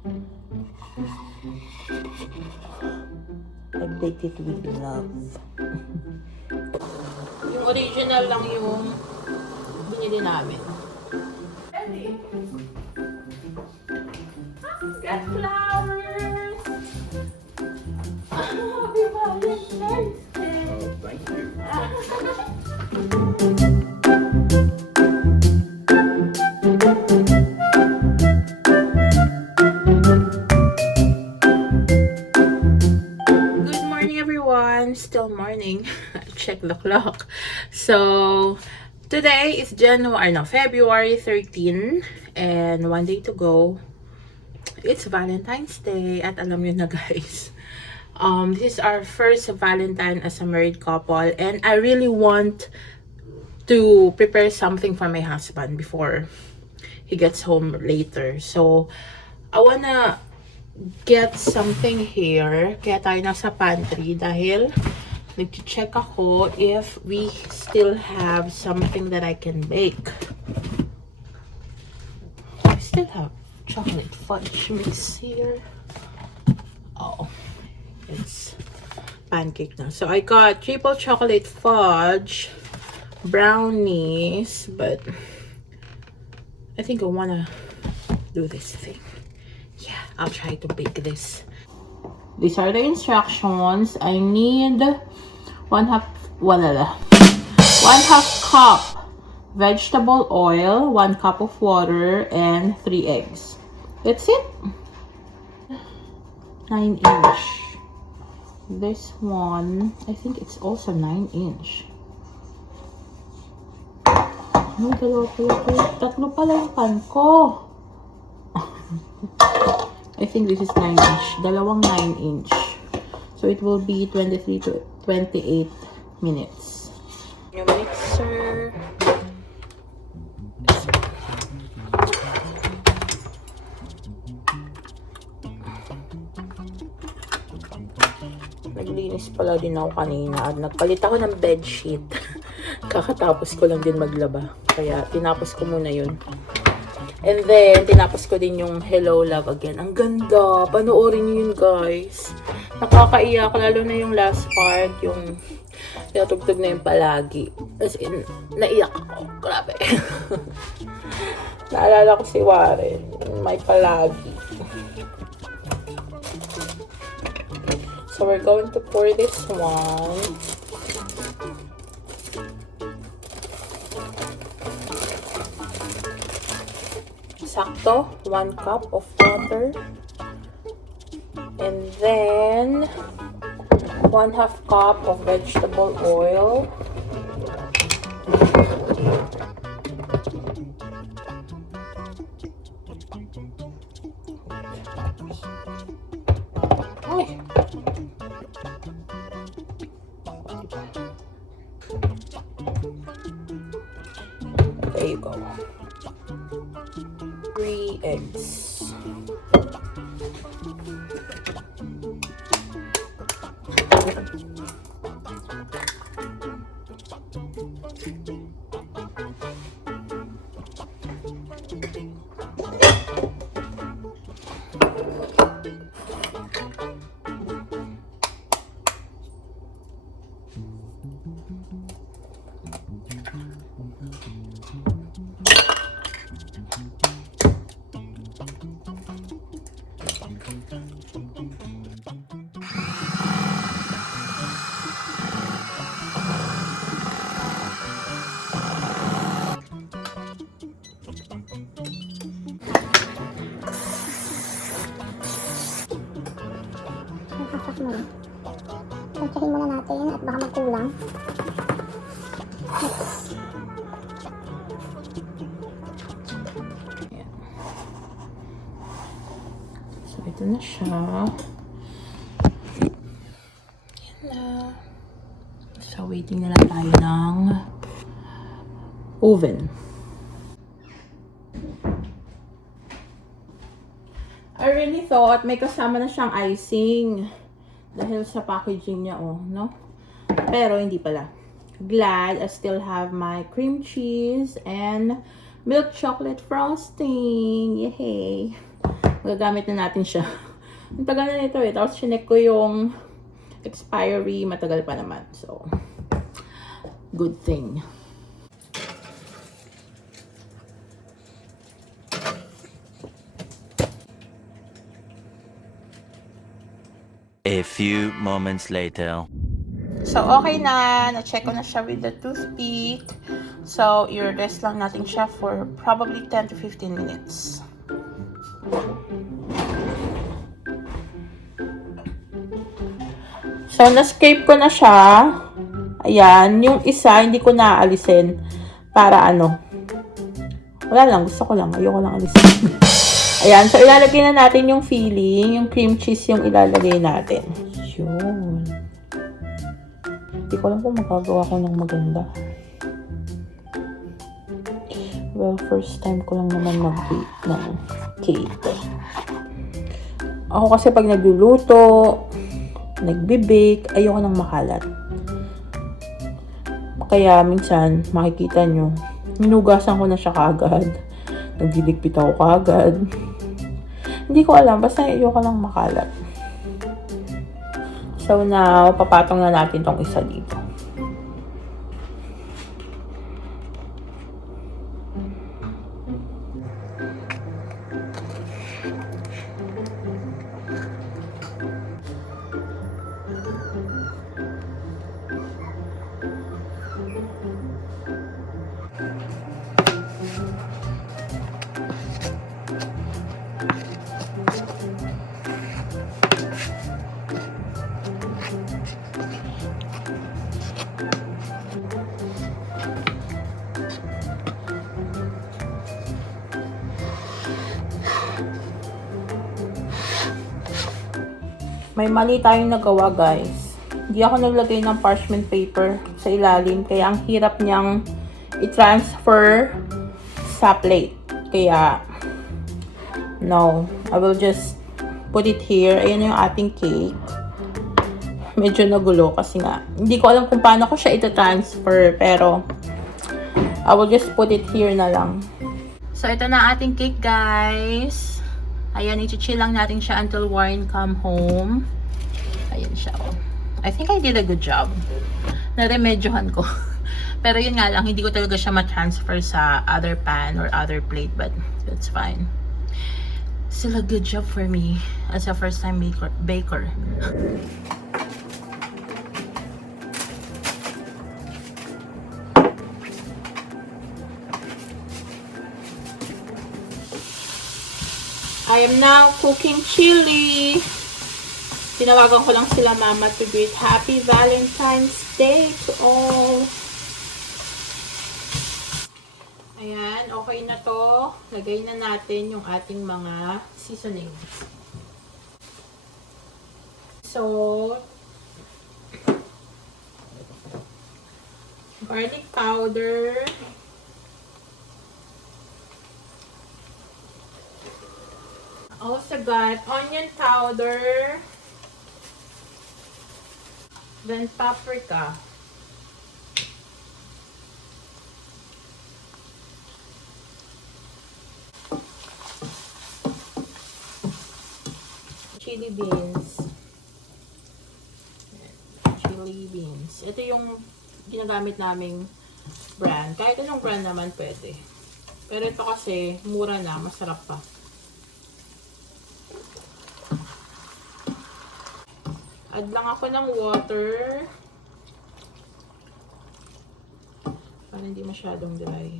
I bake it with love. Yung original lang yung binili namin. Got flowers! Happy Valentine's Day! Oh, thank you. Good morning, everyone. Still morning. Check the clock. So, today is February 13, and one day to go. It's Valentine's Day, at alam nyo na guys. This is our first Valentine as a married couple, and I really want to prepare something for my husband before he gets home later. So, I wanna get something here. Kaya tayo nasa pantry dahil nag-check ako if we still have something that I can bake. I still have chocolate fudge mix here. Oh, it's pancake now. So I got triple chocolate fudge, brownies, but I think I wanna do this thing. Yeah, I'll try to bake this. These are the instructions. I need one half cup vegetable oil, 1 cup of water, and 3 eggs. That's it. 9-inch. This one, I think it's also 9-inch. No, dalawa pala ito. Tatlo pala yung pan ko. I think this is 9-inch. Dalawang 9-inch. So it will be 23 to 28 minutes. Yung mixer. Naglinis pala din ako kanina at nagpalit ako ng bedsheet. Kakatapos ko lang din maglaba. Kaya tinapos ko muna yun. And then, tinapos ko din yung Hello Love Again. Ang ganda. Panoorin niyo yun, guys. Nakakaiyak. Lalo na yung last part. Yung tinatugtog na yung palagi. As in, naiyak ako. Grabe. Naalala ko si Warren. May palagi. So, we're going to pour this one. Sakto, 1 cup of water, and then 1/2 cup of vegetable oil, there you go. 3 eggs. Pagkakin muna natin at baka magkulang. So, ito na siya. Yan na. So, waiting na lang tayo ng oven. I really thought may kasama na siyang icing. Dahil sa packaging niya, oh, no? Pero hindi pala. Glad I still have my cream cheese and milk chocolate frosting. Yay! Gagamit na natin siya. Ang tagal na nito eh. Tapos chinek ko yung expiry. Matagal pa naman. So, good thing. A few moments later. So, okay na. Na-check ko na siya with the toothpick. So, i-rest lang natin siya for probably 10 to 15 minutes. So, na-scrape ko na siya. Ayan. Yung isa, hindi ko naaalisin. Para ano. Wala lang. Gusto ko lang. Ayoko lang alisin. Ayan. So, ilalagay na natin yung filling. Yung cream cheese yung ilalagay natin. Yun. Hindi ko alam kung magagawa ko ng maganda. Well, first time ko lang naman mag-bake ng cake. Ako kasi pag nagluluto, nagbe-bake, ayoko nang makalat. Kaya minsan, makikita nyo, minugasan ko na siya kagad. Nagdiligpit ako kagad. Hindi ko alam, basta ayoko lang makalat. So now, papatong na natin tong isa dito. May mali tayong nagawa, guys. Hindi ako naglagay ng parchment paper sa ilalim. Kaya ang hirap niyang i-transfer sa plate. Kaya, no. I will just put it here. Ayan yung ating cake. Medyo nagulo kasi nga. Hindi ko alam kung paano ko siya ita-transfer. Pero, I will just put it here na lang. So, ito na ating cake, guys. Ayan, i-chill lang natin siya until Warren come home. Ayan siya, oh. I think I did a good job. Naremedyohan ko. Pero yun nga lang, hindi ko talaga siya ma-transfer sa other pan or other plate. But, that's fine. Still a good job for me as a first-time baker. I am now cooking chili. Tinawagan ko lang sila mama to greet Happy Valentine's Day to all. Ayan, okay na to. Lagay na natin yung ating mga seasonings. So, garlic powder. Also got onion powder, then paprika, chili beans, Ito yung ginagamit naming brand. Kahit anong brand naman pwede. Pero ito kasi mura na, masarap pa. Add lang ako ng water. Para hindi masyadong dry.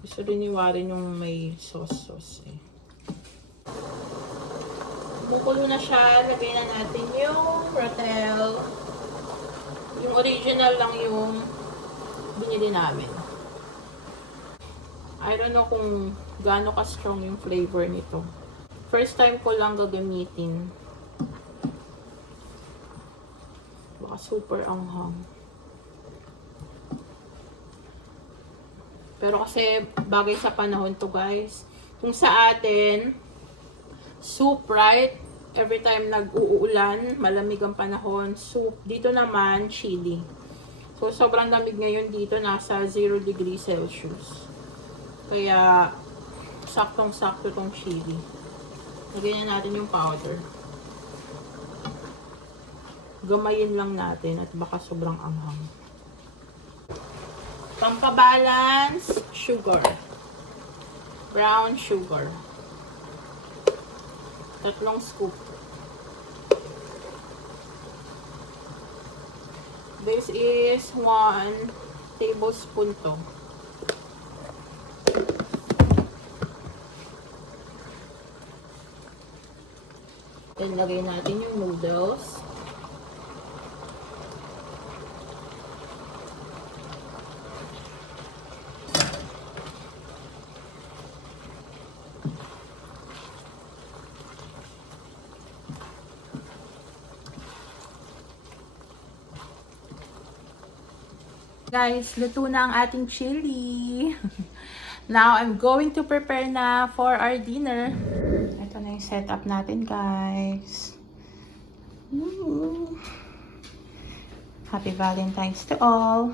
Gusto rin ni Warren yung may sauce eh. Kumukulo na siya. Lagay na natin yung Rotel. Yung original lang yung binili namin. I don't know kung gaano ka-strong yung flavor nito. First time ko lang gagamitin. Baka super anghang. Pero kasi bagay sa panahon to guys. Kung sa atin, soup, right? Every time nag-uulan, malamig ang panahon, soup. Dito naman, chili. So, sobrang lamig ngayon dito. Nasa 0 degrees Celsius. Kaya, saktong-sakto tong chili. Lagyan na natin yung powder. Gamayin lang natin at baka sobrang anghang. Pampabalance, sugar. Brown sugar. 3 scoop. This is 1 tablespoon to. Then, lagay natin yung noodles. Guys, luto na ang ating chili. Now, I'm going to prepare na for our dinner. Ito na yung setup natin, guys. Happy Valentine's to all.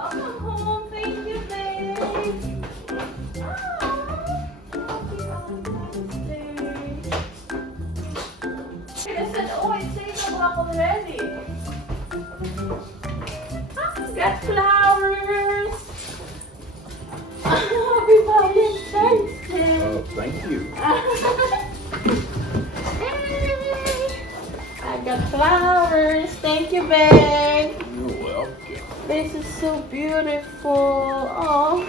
Welcome home. Thank you, babe. I said, oh, it's 8 o'clock already. Got flowers. Happy Valentine's Day. Oh, thank you. I got flowers. Thank you, babe. You're welcome. This is so beautiful. Oh,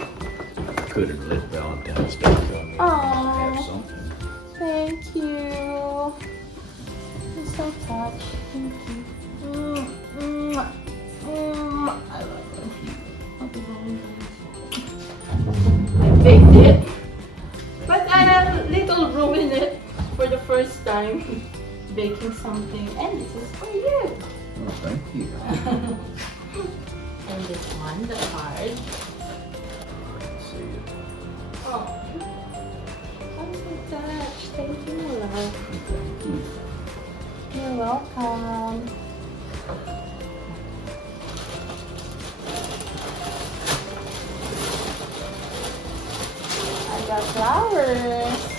Couldn't let Valentine's Day come. Have oh, something. thank you. I'm so touched. Thank you. I love you. Happy Valentine's Day. I baked it, but I have little ruined it for the first time. Baking something, and this is for you. Oh, thank you. And this one, the card. Let's see it. Oh, I'm so touched. Thank you, love. Thank you. You're welcome. I got flowers.